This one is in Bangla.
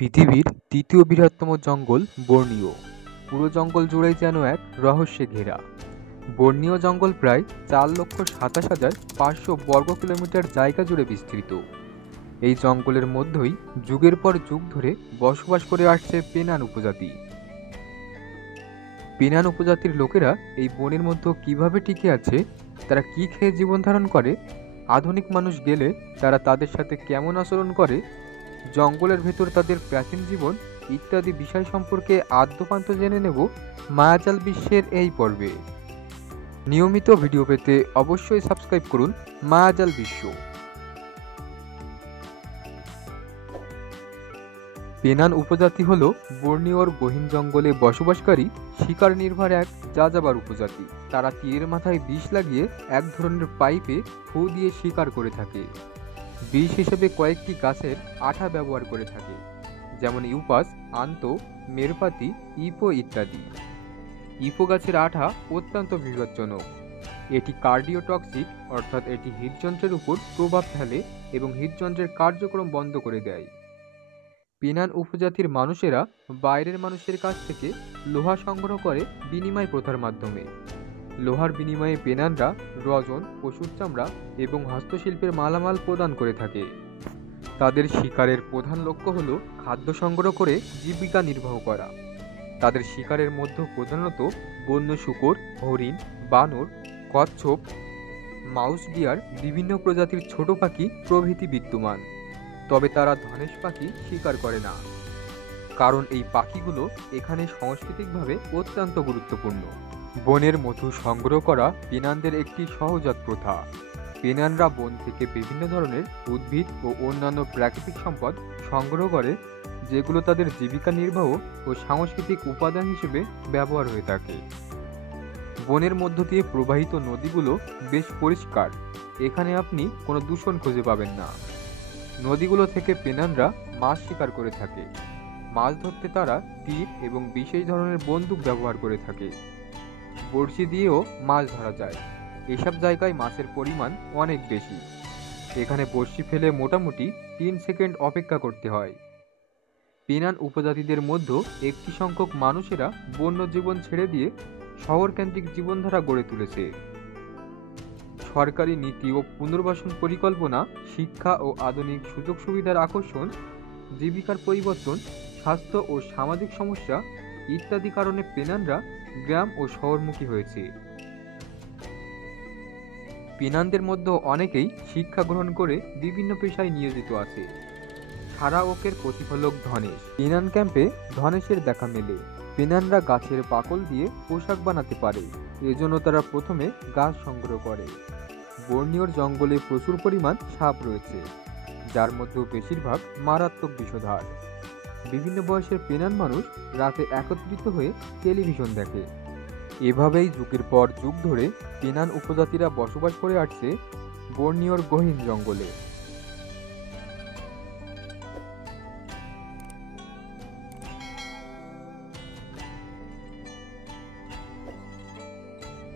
পৃথিবীর তৃতীয় বৃহত্তম জঙ্গল বর্নিও। পুরো জঙ্গল জুড়েই যেন এক রহস্যে ঘেরা। বর্নিও জঙ্গল প্রায় 4,27,500 বর্গ কিলোমিটার জায়গা জুড়ে বিস্তৃত। এই জঙ্গলের মধ্যেই যুগের পর যুগ ধরে বসবাস করে আসছে পেনান উপজাতি। পেনান উপজাতির লোকেরা এই বনের মধ্যে কিভাবে টিকে আছে, তারা কি খেয়ে জীবন ধারণ করে, আধুনিক মানুষ গেলে তারা তাদের সাথে কেমন আচরণ করে, জঙ্গলের ভেতর তাদের প্রাচীন জীবন ইত্যাদি বিষয় সম্পর্কে আদ্যোপান্ত জেনে নেব মায়াজাল বিশ্বের এই পর্বে। নিয়মিত ভিডিও পেতে অবশ্যই সাবস্ক্রাইব করুন মায়াজাল বিশ্ব। পেনান উপজাতি হল বর্নিওর গহীন জঙ্গলে বসবাসকারী শিকার নির্ভর এক যাযাবার উপজাতি। তারা তীরের মাথায় বিষ লাগিয়ে এক ধরনের পাইপে ফু দিয়ে শিকার করে থাকে। বিষ হিসেবে কয়েকটি গাছের আঠা ব্যবহার করে থাকে, যেমন ইউপাস, আন্ত, মেরপাতি, ইপো ইত্যাদি। ইপো গাছের আঠা অত্যন্ত বিপজ্জনক। এটি কার্ডিওটক্সিক, অর্থাৎ এটি হৃদযন্ত্রের উপর প্রভাব ফেলে এবং হৃদযন্ত্রের কার্যক্রম বন্ধ করে দেয়। পেনান উপজাতির মানুষেরা বাইরের মানুষের কাছ থেকে লোহা সংগ্রহ করে বিনিময় প্রথার মাধ্যমে। লোহার বিনিময়ে পেনানরা রজন, পশুর চামড়া এবং হস্তশিল্পের মালামাল প্রদান করে থাকে। তাদের শিকারের প্রধান লক্ষ্য হল খাদ্য সংগ্রহ করে জীবিকা নির্বাহ করা। তাদের শিকারের মধ্যে প্রধানত বন্য শূকর, হরিণ, বানর, কচ্ছপ, মাউস ডিয়ার, বিভিন্ন প্রজাতির ছোট পাখি প্রভৃতি বিদ্যমান। তবে তারা ধনেশ পাখি শিকার করে না, কারণ এই পাখিগুলো এখানে সাংস্কৃতিকভাবে অত্যন্ত গুরুত্বপূর্ণ। বনের মধু সংগ্রহ করা পেনানদের একটি সহজাত প্রথা। পেনানরা বন থেকে বিভিন্ন ধরনের উদ্ভিদ ও অন্যান্য প্রাকৃতিক সম্পদ সংগ্রহ করে, যেগুলো তাদের জীবিকা নির্বাহ ও সাংস্কৃতিক উপাদান হিসেবে ব্যবহার হয়ে থাকে। বনের মধ্য দিয়ে প্রবাহিত নদীগুলো বেশ পরিষ্কার। এখানে আপনি কোনো দূষণ খুঁজে পাবেন না। নদীগুলো থেকে পেনানরা মাছ শিকার করে থাকে। মাছ ধরতে তারা তীর এবং বিশেষ ধরনের বন্দুক ব্যবহার করে থাকে। বড়শি দিয়েও মাছ ধরা যায়। এসব জায়গায় মাছের পরিমাণ অনেক বেশি। এখানে বড়শি ফেলে মোটামুটি 3 সেকেন্ড অপেক্ষা করতে হয়। পেনান উপজাতিদের মধ্যে একটি সংখ্যক মানুষেরা বন্য জীবন ছেড়ে দিয়ে শহরকেন্দ্রিক জীবনধারা গড়ে তুলেছে। সরকারি নীতি ও পুনর্বাসন পরিকল্পনা, শিক্ষা ও আধুনিক সুযোগ সুবিধার আকর্ষণ, জীবিকার পরিবর্তন, স্বাস্থ্য ও সামাজিক সমস্যা ইত্যাদি কারণে পেনানরা গ্রাম ও শহরমুখী হয়েছে। পেনানদের মধ্যে অনেকেই শিক্ষা গ্রহণ করে বিভিন্ন পেশায় নিয়োজিত আছে। সারা ওকের প্রতিফলক ধনেশ। পেনান ক্যাম্পে ধনেশের দেখা মেলে। পেনানরা গাছের বাকল দিয়ে পোশাক বানাতে পারে, এজন্য তারা প্রথমে গাছ সংগ্রহ করে। বর্নিওর জঙ্গলে প্রচুর পরিমাণ সাপ রয়েছে, যার মধ্যে বেশিরভাগ মারাত্মক বিষধর। বিভিন্ন বয়সের পেনান মানুষ রাতে একত্রিত হয়ে টেলিভিশন দেখে। এভাবেই যুগের পর যুগ ধরে পেনান উপজাতিরা বসবাস করে আসছে বর্নিওর গহীন জঙ্গলে।